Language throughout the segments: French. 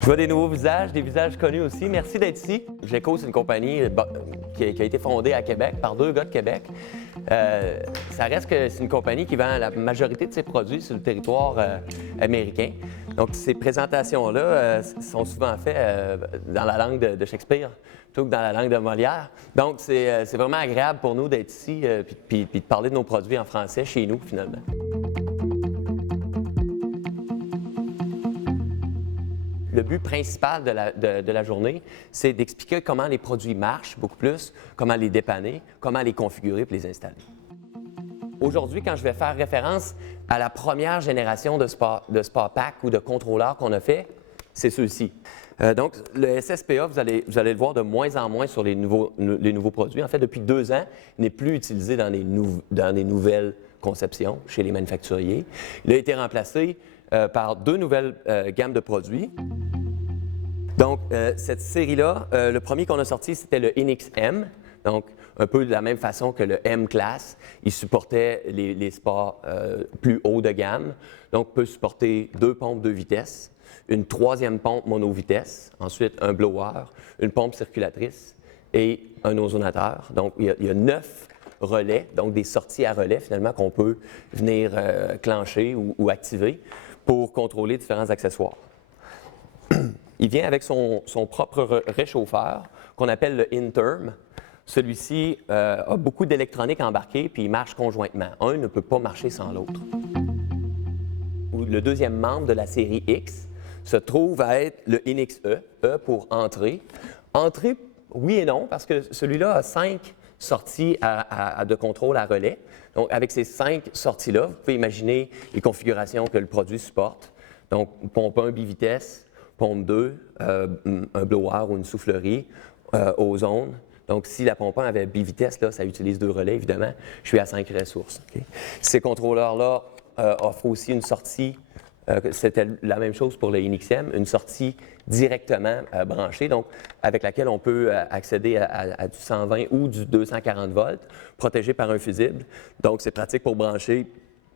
Je vois des nouveaux visages, des visages connus aussi. Merci d'être ici. GECO, c'est une compagnie qui a été fondée à Québec par deux gars de Québec. Ça reste que c'est une compagnie qui vend la majorité de ses produits sur le territoire américain. Donc, ces présentations-là sont souvent faites dans la langue de Shakespeare plutôt que dans la langue de Molière. Donc, c'est vraiment agréable pour nous d'être ici puis de parler de nos produits en français chez nous, finalement. Le but principal de la journée, c'est d'expliquer comment les produits marchent beaucoup plus, comment les dépanner, comment les configurer et les installer. Aujourd'hui, quand je vais faire référence à la première génération de Spa Pack ou de contrôleurs qu'on a fait, c'est ceux-ci. Donc, le SSPA, vous allez le voir de moins en moins sur les nouveaux produits. En fait, depuis 2 ans, il n'est plus utilisé dans les nouvelles conceptions chez les manufacturiers. Il a été remplacé par 2 nouvelles gammes de produits. Donc, cette série-là, le premier qu'on a sorti, c'était le NXM. Donc, un peu de la même façon que le M-Class. Il supportait les spas plus haut de gamme. Donc, peut supporter 2 pompes 2 vitesses, une 3e pompe monovitesse, ensuite un blower, une pompe circulatrice et un ozonateur. Donc, il y a 9 relais, donc des sorties à relais finalement qu'on peut venir clencher ou activer pour contrôler différents accessoires. Il vient avec son propre réchauffeur qu'on appelle le Interm. Celui-ci a beaucoup d'électronique embarquée puis il marche conjointement. Un ne peut pas marcher sans l'autre. Le deuxième membre de la série X se trouve à être le NXE, E pour entrée. Entrée, oui et non, parce que celui-là a 5 sorties de contrôle à relais. Donc, avec ces 5 sorties-là, vous pouvez imaginer les configurations que le produit supporte. Donc, pompe 1 bivitesse, pompe 2, un blower ou une soufflerie, ozone. Donc, si la pompe 1 avait bivitesse, là, ça utilise 2 relais, évidemment. Je suis à 5 ressources. Okay? Ces contrôleurs-là offrent aussi une sortie, c'était la même chose pour le NXM, une sortie directement branchée, donc avec laquelle on peut accéder à du 120 ou du 240 volts, protégé par un fusible. Donc, c'est pratique pour brancher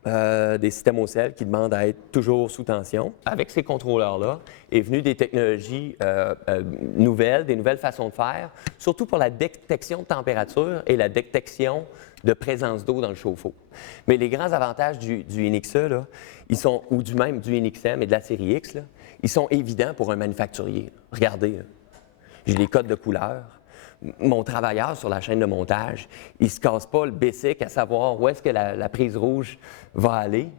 des systèmes au sel qui demandent à être toujours sous tension. Avec ces contrôleurs-là est venu des technologies nouvelles, des nouvelles façons de faire, surtout pour la détection de température et la détection de présence d'eau dans le chauffe-eau. Mais les grands avantages du NXE, là, ou du NXM et de la série X, là, ils sont évidents pour un manufacturier. Regardez, j'ai les codes de couleur. Mon travailleur sur la chaîne de montage, il ne se casse pas le basic à savoir où est-ce que la prise rouge va aller.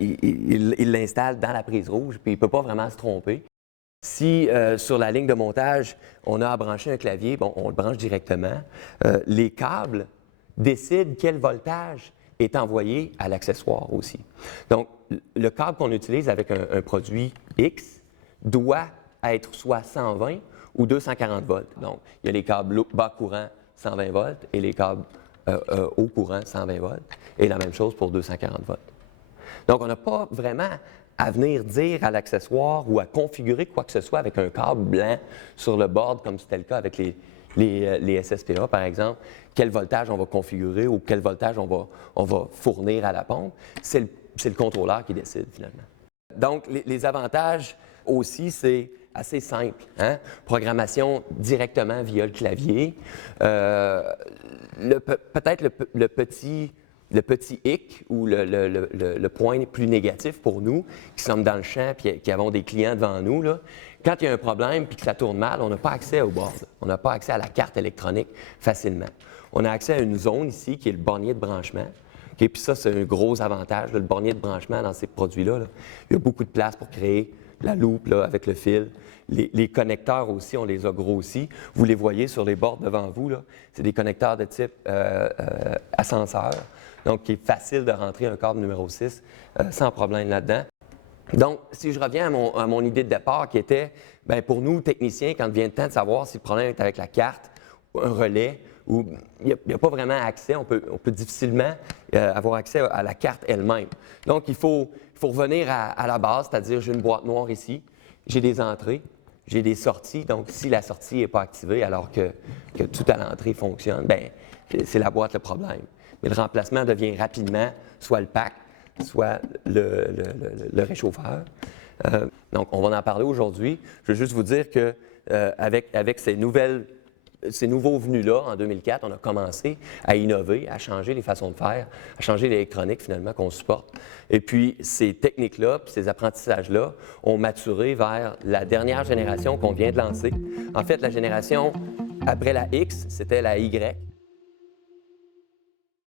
Il l'installe dans la prise rouge, puis il ne peut pas vraiment se tromper. Si sur la ligne de montage, on a à brancher un clavier, bon, on le branche directement. Les câbles décident quel voltage est envoyé à l'accessoire aussi. Donc, le câble qu'on utilise avec un produit X doit être soit 120 ou 240 volts. Donc, il y a les câbles bas courant 120 volts et les câbles haut courant 120 volts. Et la même chose pour 240 volts. Donc, on n'a pas vraiment à venir dire à l'accessoire ou à configurer quoi que ce soit avec un câble blanc sur le board, comme c'était le cas avec les SSPA, par exemple, quel voltage on va configurer ou quel voltage on va fournir à la pompe. C'est le contrôleur qui décide, finalement. Donc, les avantages aussi, c'est assez simple. Hein? Programmation directement via le clavier. Peut-être le petit hic ou le point plus négatif pour nous, qui sommes dans le champ et qui avons des clients devant nous, là, quand il y a un problème et que ça tourne mal, on n'a pas accès au board. On n'a pas accès à la carte électronique facilement. On a accès à une zone ici qui est le bornier de branchement. Okay? Puis ça, c'est un gros avantage. Là, le bornier de branchement dans ces produits-là, là, il y a beaucoup de place pour créer la loupe là, avec le fil. Les connecteurs aussi, on les a grossis. Vous les voyez sur les bords devant vous. C'est des connecteurs de type ascenseur. Donc, il est facile de rentrer un câble numéro 6 sans problème là-dedans. Donc, si je reviens à mon idée de départ qui était, bien, pour nous, techniciens, quand vient le temps de savoir si le problème est avec la carte ou un relais, où il n'y a pas vraiment accès, on peut difficilement avoir accès à la carte elle-même. Donc, il faut revenir à la base, c'est-à-dire j'ai une boîte noire ici, j'ai des entrées, j'ai des sorties. Donc, si la sortie n'est pas activée alors que tout à l'entrée fonctionne, bien, c'est la boîte le problème. Mais le remplacement devient rapidement soit le pack, soit le réchauffeur. Donc, on va en parler aujourd'hui. Je veux juste vous dire que avec ces nouveaux venus-là, en 2004, on a commencé à innover, à changer les façons de faire, à changer l'électronique finalement qu'on supporte. Et puis, ces techniques-là, puis ces apprentissages-là ont maturé vers la dernière génération qu'on vient de lancer. En fait, la génération après la X, c'était la Y.